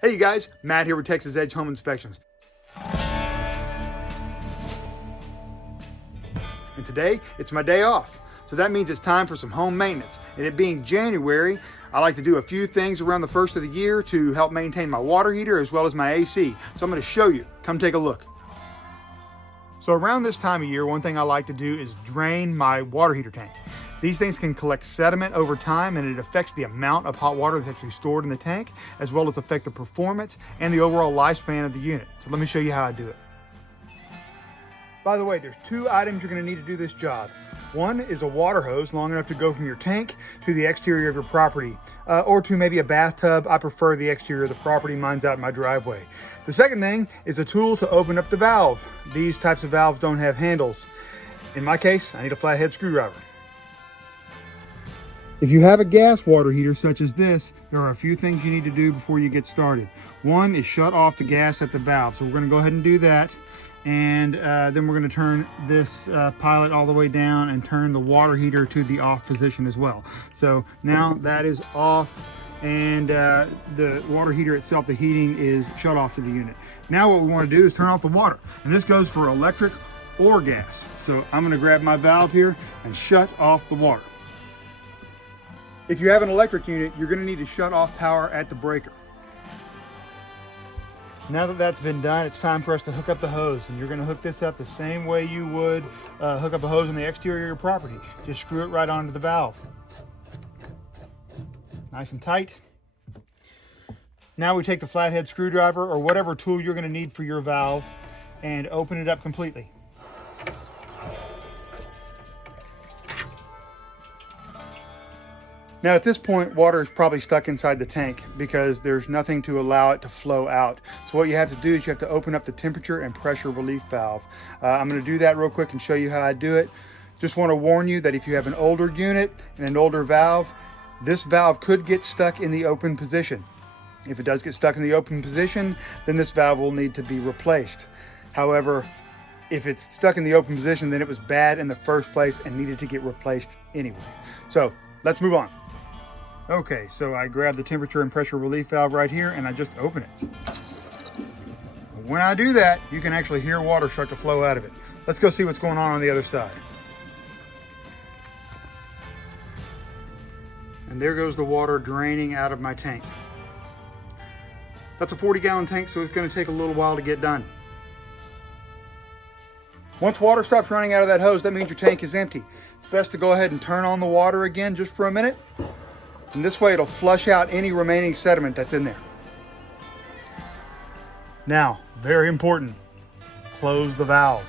Hey you guys, Matt here with Texas Edge Home Inspections. And today, it's my day off. So that means it's time for some home maintenance. And it being January, I like to do a few things around the first of the year to help maintain my water heater as well as my AC. So I'm gonna show you, come take a look. So around this time of year, one thing I like to do is drain my water heater tank. These things can collect sediment over time and it affects the amount of hot water that's actually stored in the tank, as well as affect the performance and the overall lifespan of the unit. So let me show you how I do it. By the way, there's two items you're gonna need to do this job. One is a water hose long enough to go from your tank to the exterior of your property, or to maybe a bathtub. I prefer the exterior of the property, mine's out in my driveway. The second thing is a tool to open up the valve. These types of valves don't have handles. In my case, I need a flathead screwdriver. If you have a gas water heater such as this, there are a few things you need to do before you get started. One is shut off the gas at the valve. So we're gonna go ahead and do that. And then we're gonna turn this pilot all the way down and turn the water heater to the off position as well. So now that is off and the water heater itself, the heating is shut off to the unit. Now what we wanna do is turn off the water. And this goes for electric or gas. So I'm gonna grab my valve here and shut off the water. If you have an electric unit, you're gonna need to shut off power at the breaker. Now that that's been done, it's time for us to hook up the hose. And you're gonna hook this up the same way you would hook up a hose on the exterior of your property. Just screw it right onto the valve. Nice and tight. Now we take the flathead screwdriver or whatever tool you're gonna need for your valve and open it up completely. Now at this point, water is probably stuck inside the tank because there's nothing to allow it to flow out. So what you have to do is you have to open up the temperature and pressure relief valve. I'm gonna do that real quick and show you how I do it. Just wanna warn you that if you have an older unit and an older valve, this valve could get stuck in the open position. If it does get stuck in the open position, then this valve will need to be replaced. However, if it's stuck in the open position, then it was bad in the first place and needed to get replaced anyway. So let's move on. Okay, so I grab the temperature and pressure relief valve right here and I just open it. When I do that, you can actually hear water start to flow out of it. Let's go see what's going on the other side. And there goes the water draining out of my tank. That's a 40-gallon tank, so it's gonna take a little while to get done. Once water stops running out of that hose, that means your tank is empty. It's best to go ahead and turn on the water again just for a minute. And this way it'll flush out any remaining sediment that's in there. Now, very important, close the valve.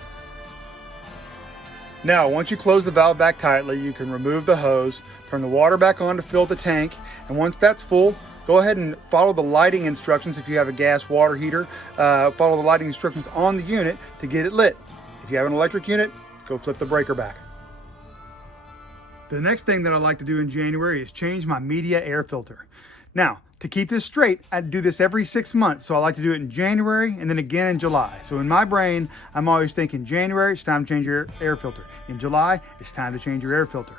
Now, once you close the valve back tightly, you can remove the hose, turn the water back on to fill the tank, and once that's full, go ahead and follow the lighting instructions if you have a gas water heater. Follow the lighting instructions on the unit to get it lit. If you have an electric unit, go flip the breaker back. The next thing that I like to do in January is change my media air filter. Now, to keep this straight, I do this every 6 months. So I like to do it in January and then again in July. So in my brain, I'm always thinking January, it's time to change your air filter. In July, it's time to change your air filter.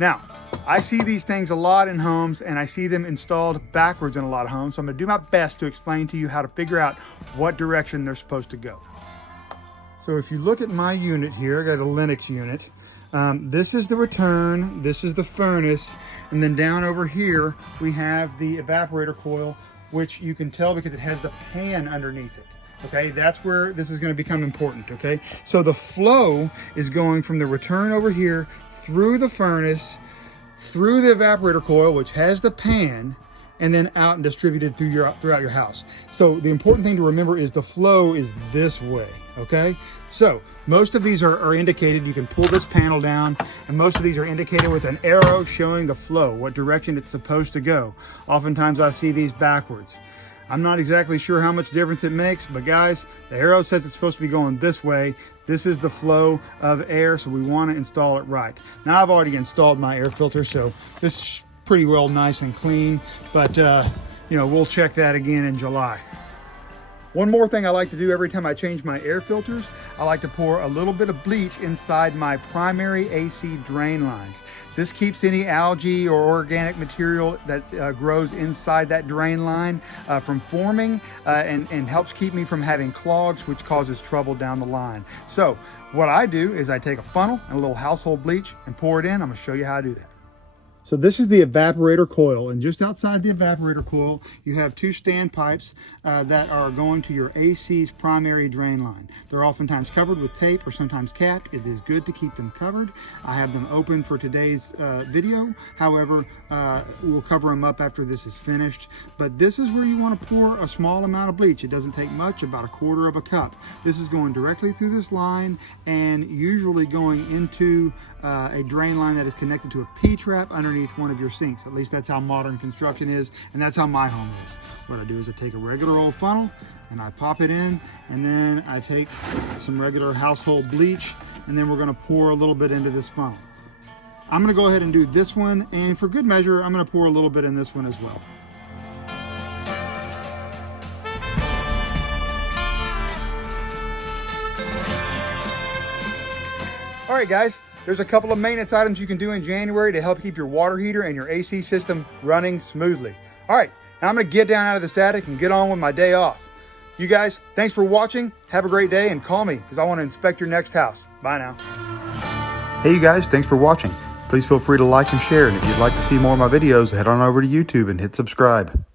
Now, I see these things a lot in homes and I see them installed backwards in a lot of homes. So I'm gonna do my best to explain to you how to figure out what direction they're supposed to go. So if you look at my unit here, I got a Lennox unit. This is the return, this is the furnace, and then down over here we have the evaporator coil, which you can tell because it has the pan underneath it. Okay, that's where this is going to become important. Okay, so the flow is going from the return over here through the furnace, through the evaporator coil, which has the pan, and then out and distributed throughout your house. So the important thing to remember is the flow is this way. Okay, so most of these are indicated. You can pull this panel down and most of these are indicated with an arrow showing the flow, what direction it's supposed to go. Oftentimes I see these backwards. I'm not exactly sure how much difference it makes, but guys, the arrow says it's supposed to be going this way. This is the flow of air, so we want to install it right. Now I've already installed my air filter, so this is pretty well nice and clean, but you know, we'll check that again in July. One more thing I like to do every time I change my air filters, I like to pour a little bit of bleach inside my primary AC drain lines. This keeps any algae or organic material that grows inside that drain line from forming and helps keep me from having clogs, which causes trouble down the line. So what I do is I take a funnel and a little household bleach and pour it in. I'm gonna show you how to do that. So this is the evaporator coil, and just outside the evaporator coil, you have two standpipes that are going to your AC's primary drain line. They're oftentimes covered with tape or sometimes capped. It is good to keep them covered. I have them open for today's video. However, we'll cover them up after this is finished. But this is where you want to pour a small amount of bleach. It doesn't take much, about 1/4 of a cup. This is going directly through this line and usually going into a drain line that is connected to a P-trap underneath one of your sinks. At least that's how modern construction is, and that's how my home is. What I do is I take a regular old funnel and I pop it in, and then I take some regular household bleach, and then we're gonna pour a little bit into this funnel. I'm gonna go ahead and do this one, and for good measure, I'm gonna pour a little bit in this one as well. All right, guys. There's a couple of maintenance items you can do in January to help keep your water heater and your AC system running smoothly. All right, now I'm gonna get down out of this attic and get on with my day off. You guys, thanks for watching. Have a great day, and call me because I want to inspect your next house. Bye now. Hey, you guys, thanks for watching. Please feel free to like and share, and if you'd like to see more of my videos, head on over to YouTube and hit subscribe.